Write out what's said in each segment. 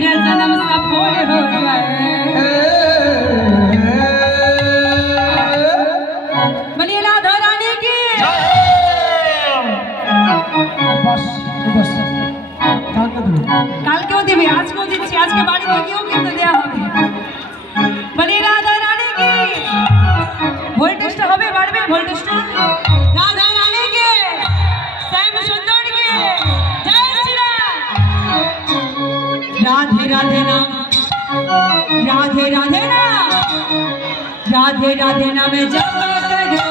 मेरा जन्म सफल हो जाए। बोलिए राधा रानी की। কালকেও দেবে, আজকেও দিচ্ছি, আজকে বাড়িতে গিয়েও কিন্তু দেওয়া হবে। বলিয়ে রাধা রানী কি। ভোল্টেজটা হবে, বাড়বে ভোল্টেজটা। রাধা রানী কে, শ্যাম সুন্দর কে, জয় শ্রী রাম। রাধে রাধে নাম, রাধে রাধে নাম, রাধে রাধে নামে জপ করো।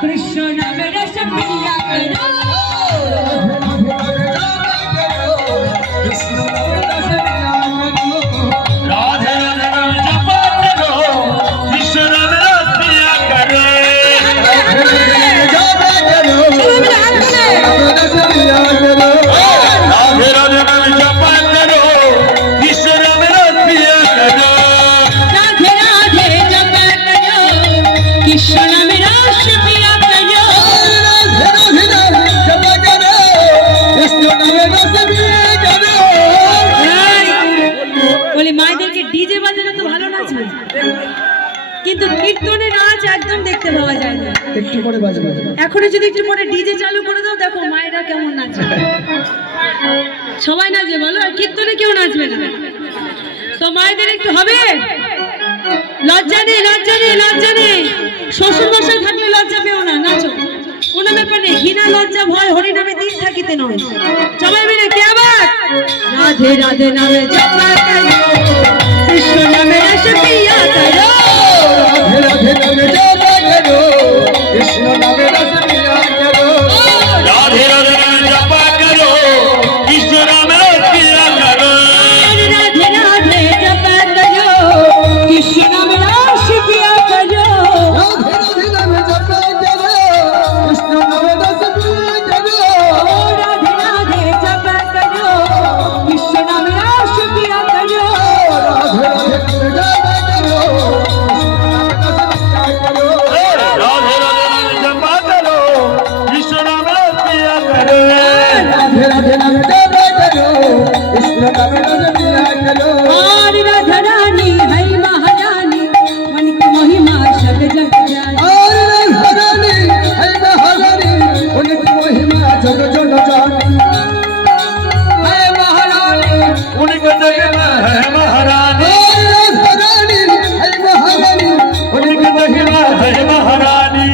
कृष्ण नाम रस पिया करो। कृष्ण नाम रस पिया करो। राधे राधे नाम जप करो, कृष्ण नाम रस पिया करो। राधे राधे नाम जप करो, कृष्ण नाम रस पिया करो। राधे राधे जप करो, कृष्ण नाम रस पिया करो। বলে মায়েদেরকে ডিজে বাজালে তো ভালো নাচবে, কিন্তু কীর্তনের নাচ একদম দেখতে পাওয়া যায় না। একটু পরে বাজবে, এখনো যদি একটু পরে ডিজে চালু করে দাও, দেখো মায়েরা কেমন নাচে। সবাই নাচবে বলো, আর কীর্তনে কেউ নাচবে না। তো মায়েদের একটু হবে, লজ্জা নেই, লজ্জা নেই, লজ্জা নেই। শ্বশুর মশাই থাকলে লজ্জা পেও না, নাচো, কোনো ব্যাপার নেই। ঘৃণা লজ্জা ভয় হরিনামে দিন থাকিতে নয়। সবাই মিলে কে আবার রাধে রাধে নামে জপ করো, কৃষ্ণ নামে রস পিয়া করো। রাধে রাধে জপ করো, কৃষ্ণ নামে রস পিয়া করো। राधे राधे नाम जप करो, कृष्ण नाम रस पिया करो। राधे राधे जप करो, कृष्ण नाम रस पिया करो। राधे राधे नाम जप करो, कृष्ण नाम रस पिया करो। राधे राधे जप करो, कृष्ण नाम रस पिया करो। राधे राधे नाम जप करो, राधे राधे नाम जप करो, कृष्ण नाम रस पिया करो। राधे राधे नाम जप करो, कृष्ण नाम रस पिया करो। और राधा रानी है महारानी, मन की महिमा सब जग जाए। और हरानी है महारानी, उनकी महिमा जग जग जानी। है महारानी, उनके जग में है महारानी, और हरानी है महारानी, उनके जग में है महारानी।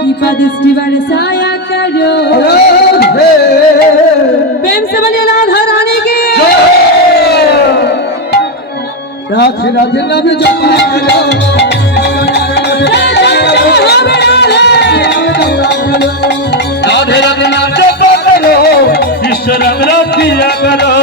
कृपा दृष्टि बरसाया करो। राधे प्रेम से बोलिए राधा रानी की। राधे राधे नाम जप करो, राधे राधे नाम जप करो, कृष्ण नाम रस पिया करो।